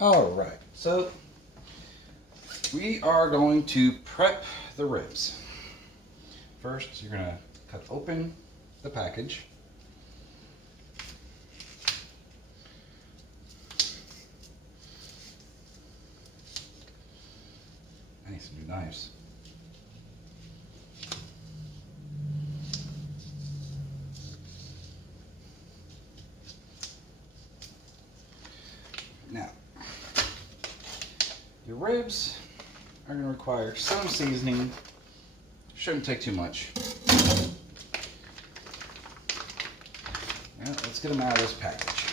All right, so we are going to prep the ribs. First, you're gonna cut open the package. I need some new knives. Now, your ribs are going to require some seasoning. Shouldn't take too much. Now, let's get them out of this package.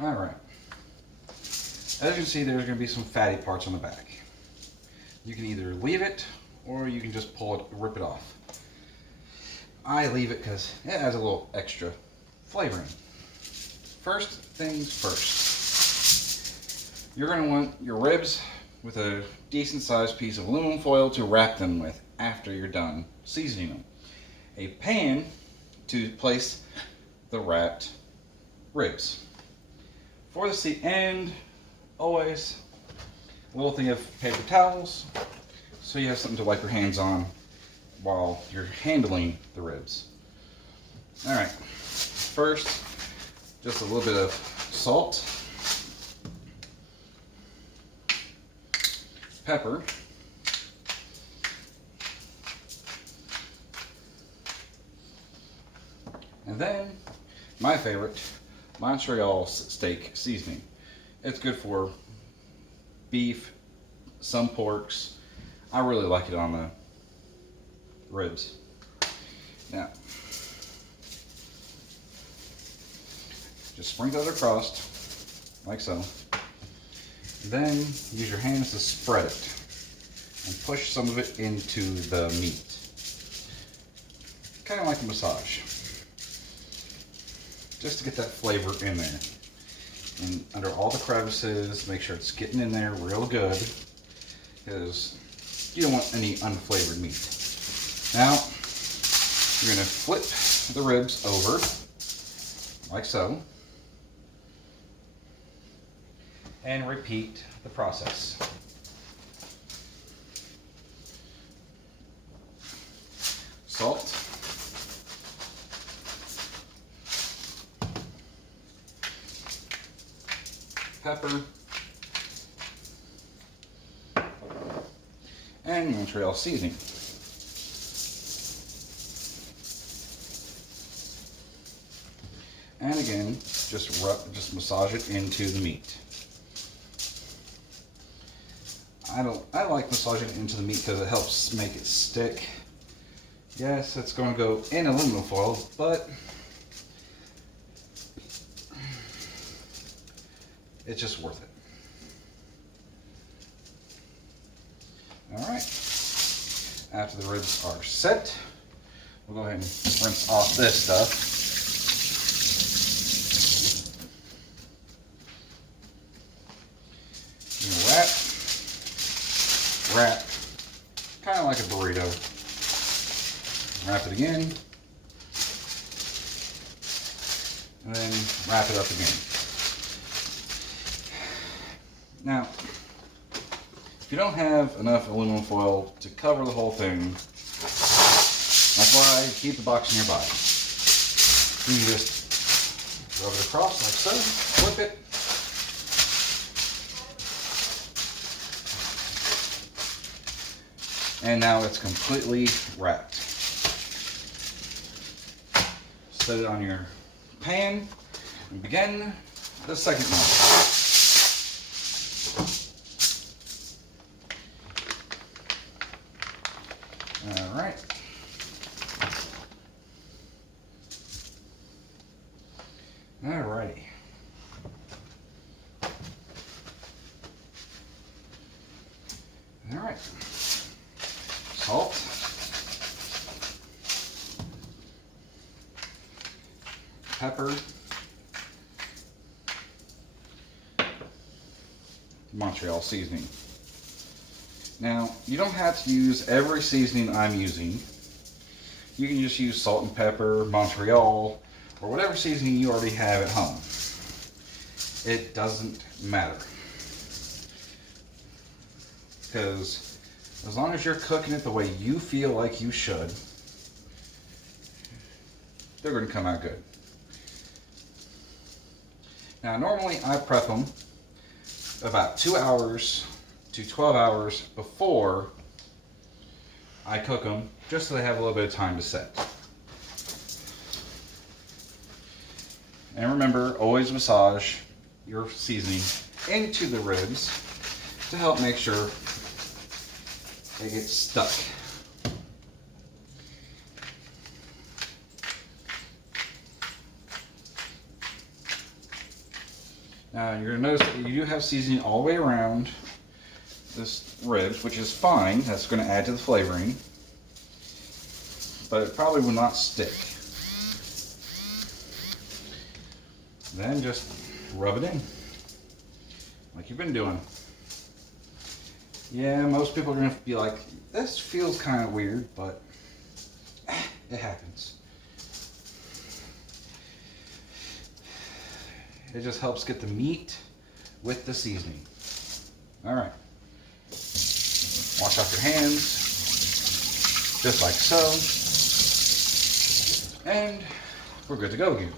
All right. As you can see, there's going to be some fatty parts on the back. You can either leave it or you can just pull it, rip it off. I leave it because it adds a little extra flavoring. First things first, you're going to want your ribs with a decent sized piece of aluminum foil to wrap them with after you're done seasoning them. A pan to place the wrapped ribs. For the seat, and always a little thing of paper towels so you have something to wipe your hands on while you're handling the ribs. All right, first, just a little bit of salt, pepper, and then my favorite, Montreal steak seasoning. It's good for beef, some porks. I really like it on the ribs. Now, just sprinkle it across, like so. Then use your hands to spread it and push some of it into the meat. Kind of like a massage. Just to get that flavor in there. And under all the crevices, make sure it's getting in there real good, because you don't want any unflavored meat. Now, you're going to flip the ribs over, like so, and repeat the process. Salt, pepper, and Montreal seasoning. And again, just massage it into the meat. I like massaging it into the meat because it helps make it stick. Yes, it's going to go in aluminum foil, but it's just worth it. All right. After the ribs are set, we'll go ahead and rinse off this stuff. Wrap, kind of like a burrito. Wrap it again, and then wrap it up again. Now, if you don't have enough aluminum foil to cover the whole thing, that's why you keep the box nearby. You just rub it across like so, flip it, and now it's completely wrapped. Set it on your pan and begin the second one. All right. All righty. All right. Salt, pepper, Montreal seasoning. Now, you don't have to use every seasoning I'm using. You can just use salt and pepper, Montreal, or whatever seasoning you already have at home. It doesn't matter. Because as long as you're cooking it the way you feel like you should, they're going to come out good. Now, normally I prep them about 2 hours to 12 hours before I cook them, just so they have a little bit of time to set. And remember, always massage your seasoning into the ribs to help make sure they get stuck. Now you're going to notice that you do have seasoning all the way around this ribs, which is fine. That's going to add to the flavoring, but it probably will not stick. Then just rub it in, like you've been doing. Yeah, most people are going to be like, this feels kind of weird, but it happens. It just helps get the meat with the seasoning. All right. Wash off your hands, just like so. And we're good to go again.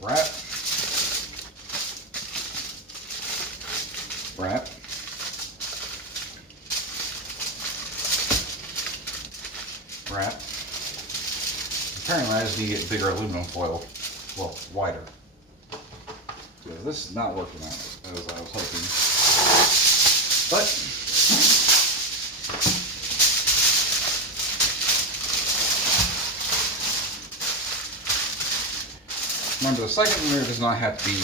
Wrap. Wrap. Wrap. Apparently I just need to get bigger aluminum foil. Well, wider. Because this is not working out as I was hoping. But remember, the second layer does not have to be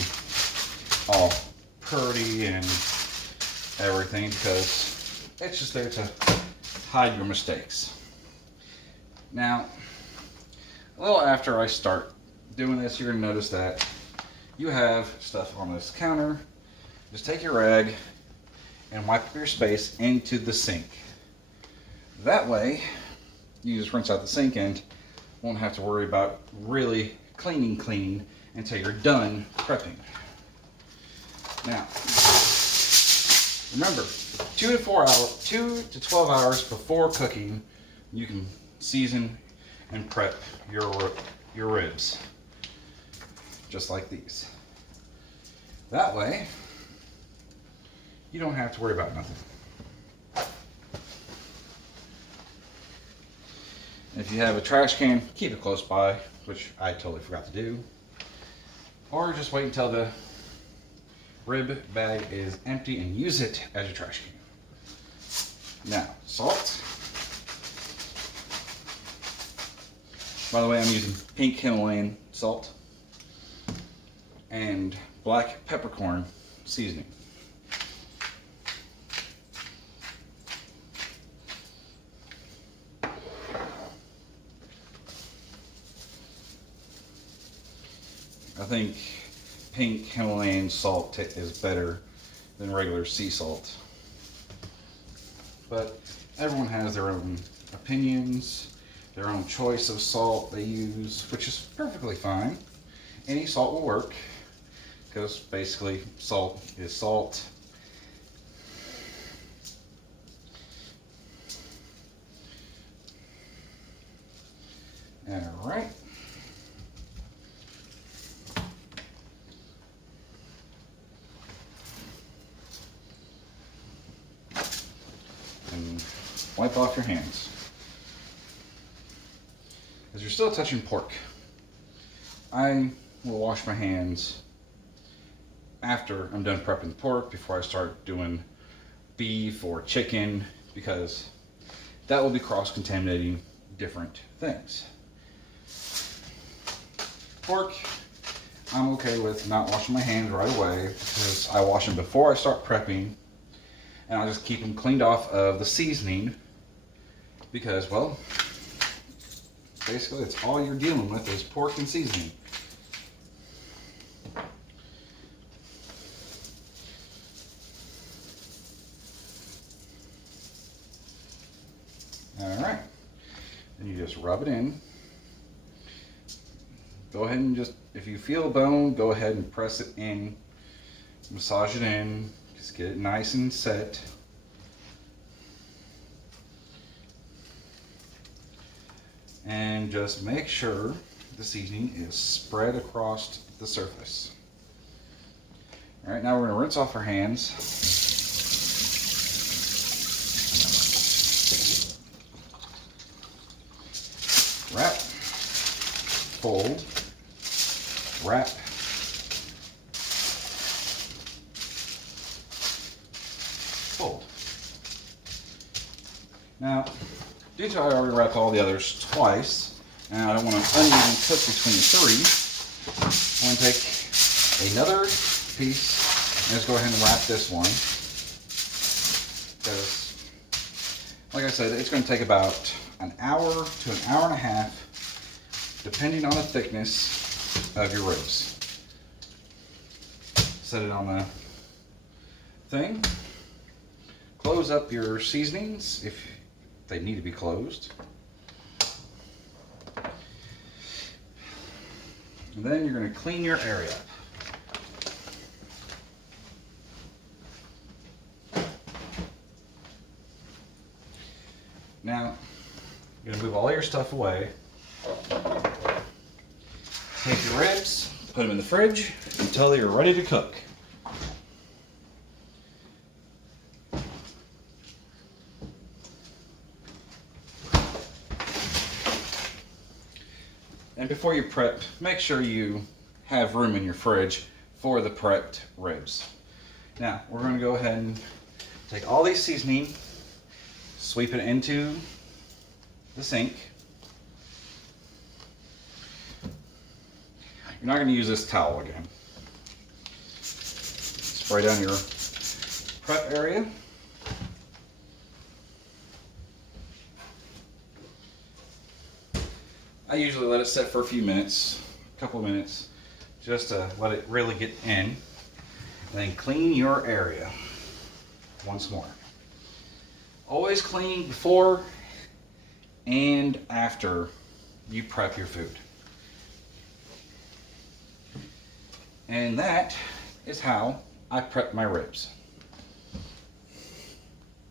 all pretty and everything, because it's just there to hide your mistakes. Now, a little after I start doing this, you're going to notice that you have stuff on this counter. Just take your rag and wipe up your space into the sink. That way, you just rinse out the sink and won't have to worry about really cleaning until you're done prepping. Now, remember, 2 to 12 hours before cooking, you can season and prep your ribs, just like these. That way, you don't have to worry about nothing. If you have a trash can, keep it close by, which I totally forgot to do. Or just wait until the rib bag is empty and use it as your trash can. Now, salt. By the way, I'm using pink Himalayan salt and black peppercorn seasoning. I think pink Himalayan salt is better than regular sea salt. But everyone has their own opinions, their own choice of salt they use, which is perfectly fine. Any salt will work, because basically salt is salt. All right. And wipe off your hands, because you're still touching pork. I will wash my hands after I'm done prepping the pork, before I start doing beef or chicken, because that will be cross-contaminating different things. Pork, I'm okay with not washing my hands right away, because I wash them before I start prepping, and I'll just keep them cleaned off of the seasoning, because, well, basically that's all you're dealing with is pork and seasoning. All right, then you just rub it in. go ahead and just, if you feel a bone, go ahead and press it in, massage it in, just get it nice and set. And just make sure the seasoning is spread across the surface. All right, now we're gonna rinse off our hands. Wrap, fold, wrap, fold. Now, due to I already wrapped all the others twice, and I don't want to uneven cook between the three, I'm going to take another piece and just go ahead and wrap this one. Because, like I said, it's going to take about an hour to an hour and a half, depending on the thickness of your ribs. Set it on the thing. Close up your seasonings if they need to be closed. And then you're going to clean your area. Now, you're going to move all your stuff away. Take your ribs, put them in the fridge until you're ready to cook. And before you prep, make sure you have room in your fridge for the prepped ribs. Now, we're going to go ahead and take all these seasoning, sweep it into the sink. You're not going to use this towel again. Spray down your prep area. I usually let it set for a few minutes, a couple of minutes, just to let it really get in. And then clean your area once more. Always clean before and after you prep your food. And that is how I prep my ribs.